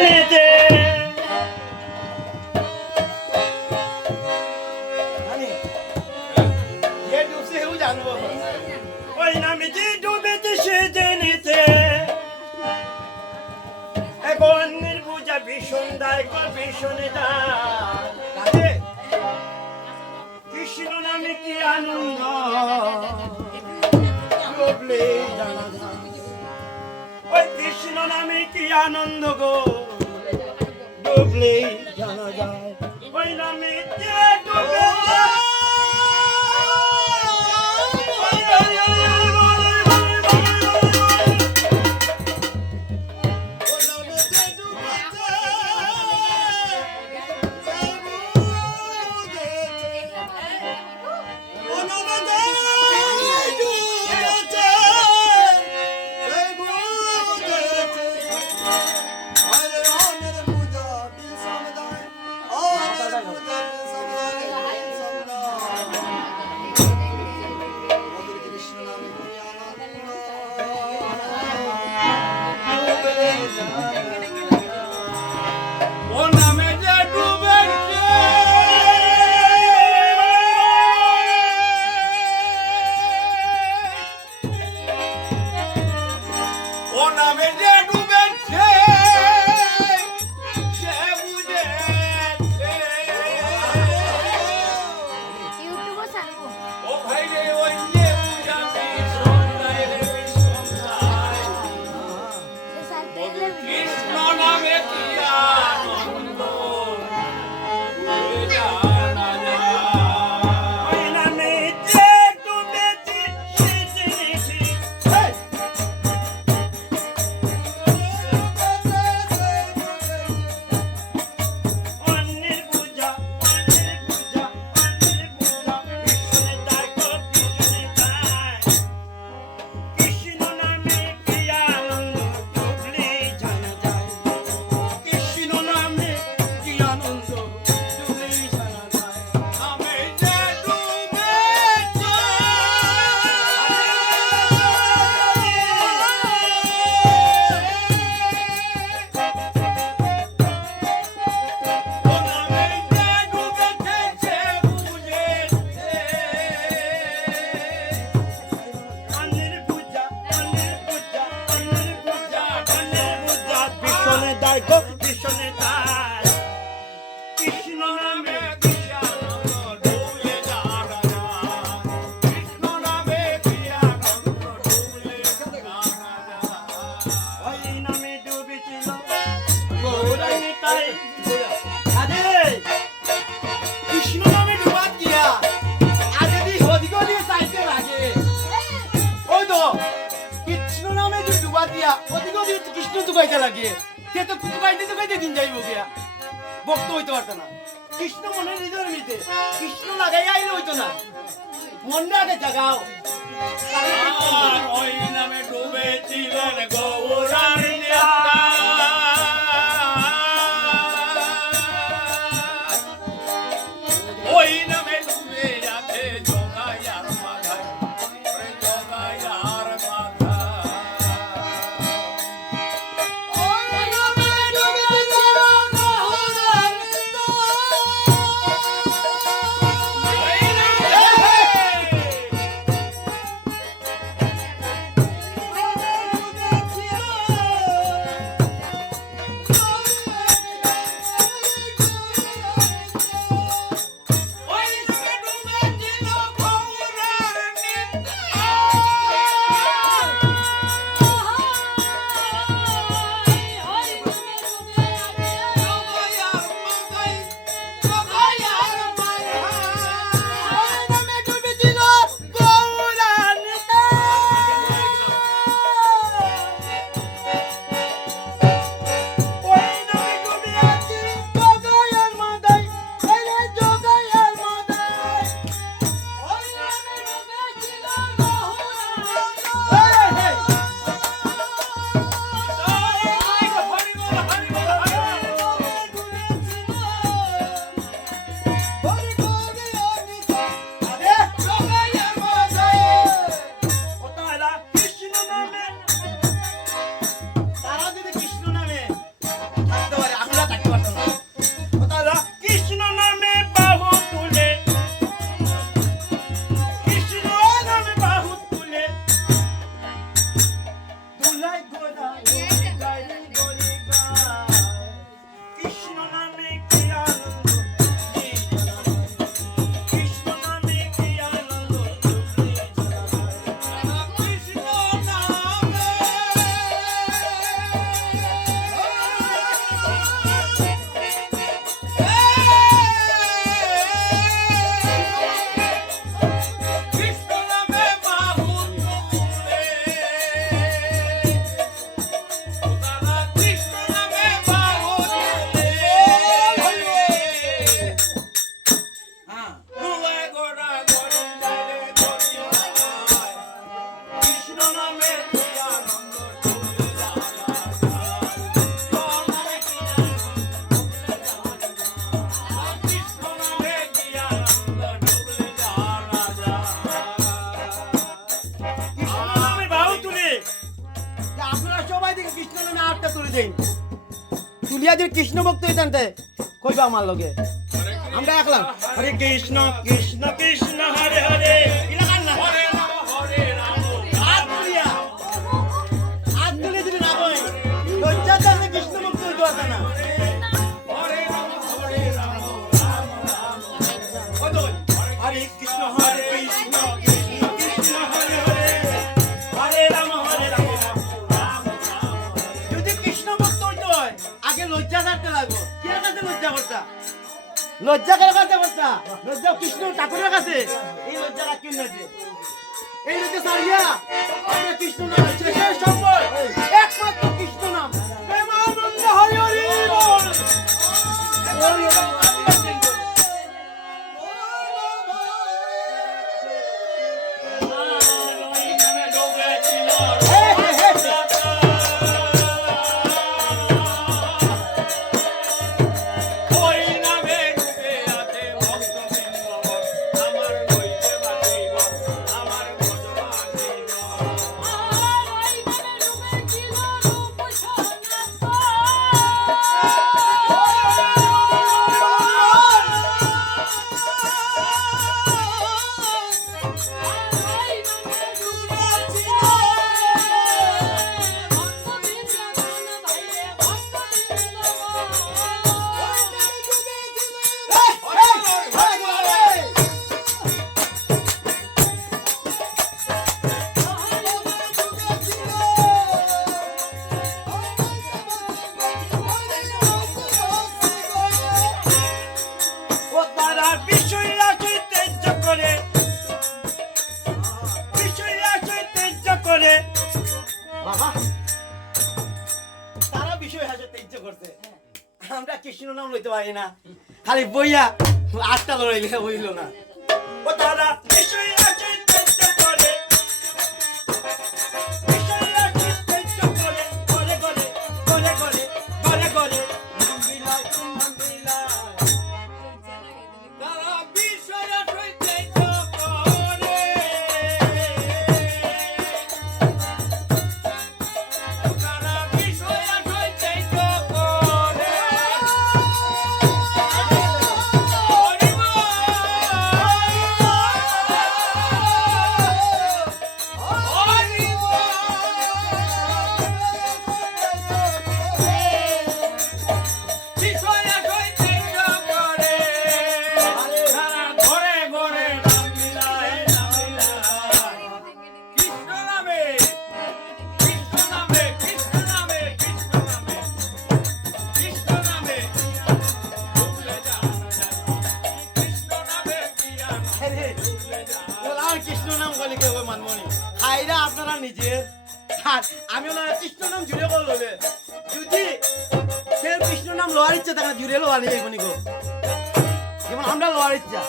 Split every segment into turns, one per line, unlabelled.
ফেলেছে ওই নামে যে ডুবেছে সে জেনেছে এখন নির্বুজা ভীষণ দায় ভীষণ দায় কৃষ্ণ নামে কি আনন্দ জানা মিলন আমি কি আনন্দ গো ডুবলেই জানা যায় ওই নামে ডুবে যায়
কুতুবাইতে লাগিয়ে সে তো কুতুবাইতে কুতুবাইতে দিন যাইব গিয়া বক্ত হইতে পারতো না কৃষ্ণ মনে হৃদয় মিতে কৃষ্ণ লাগাই আইলে হইতো না মনটা আগে জাগাও
ওই নামে ডুবে জীবন
কৃষ্ণ ভক্ত হইতানতে কইবা আমার লগে আমরা একলাম
হরে কৃষ্ণ কৃষ্ণ কৃষ্ণ হরে হরে
লজ্জা কার কাছে বর্ষা লজ্জা কৃষ্ণ ঠাকুরের কাছে এই লজ্জা রাখিন না যে এই লজ্জা সারিয়া আমরা কৃষ্ণ নাম শেষের সম্পদ একমাত্র কৃষ্ণ নাম প্রেমানন্দ হরি হরি হরি হরি তারা বিষয় হাসাতে ইচ্ছে করছে হ্যাঁ। আমরা কৃষ্ণ নাম লইতে পারি না খালি বইয়া আটটা লড়াইলে হইল না
ও দাদা নিশ্চয়ই
খাইতে হবে মানমনি খাইরা আপনারা নিজের আর আমি ওনার কৃষ্ণ নাম জুড়ে করলো যদি সে কৃষ্ণ নাম লোয়ার ইচ্ছা তারা জুড়ে লোয়ার নিয়ে যেমন আমরা লোয়ার ইচ্ছা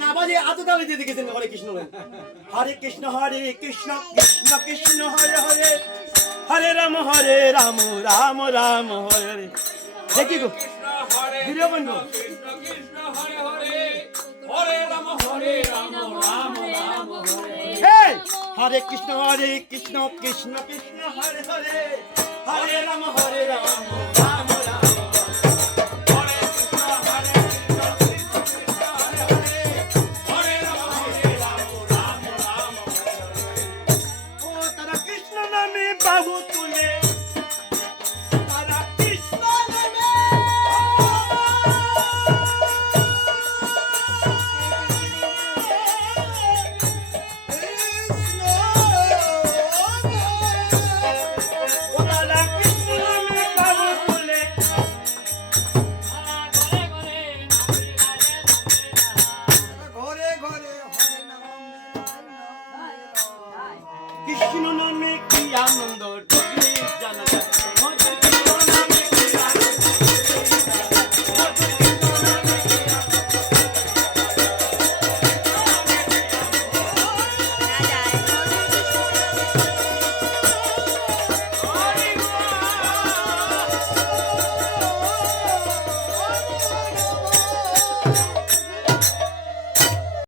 নামাজে আততালি দিতে গেছেন হরে কৃষ্ণ
হরে কৃষ্ণ হরে কৃষ্ণ কৃষ্ণ কৃষ্ণ হরে হরে হরে রাম হরে রাম রাম রাম হরে
দেখি গো ভিডিও বন্ধ কৃষ্ণ
কৃষ্ণ হরে হরে হরে রাম হরে রাম রাম রাম হরে হরে কৃষ্ণ হরে কৃষ্ণ কৃষ্ণ কৃষ্ণ হরে হরে হরে রাম হরে রাম রাম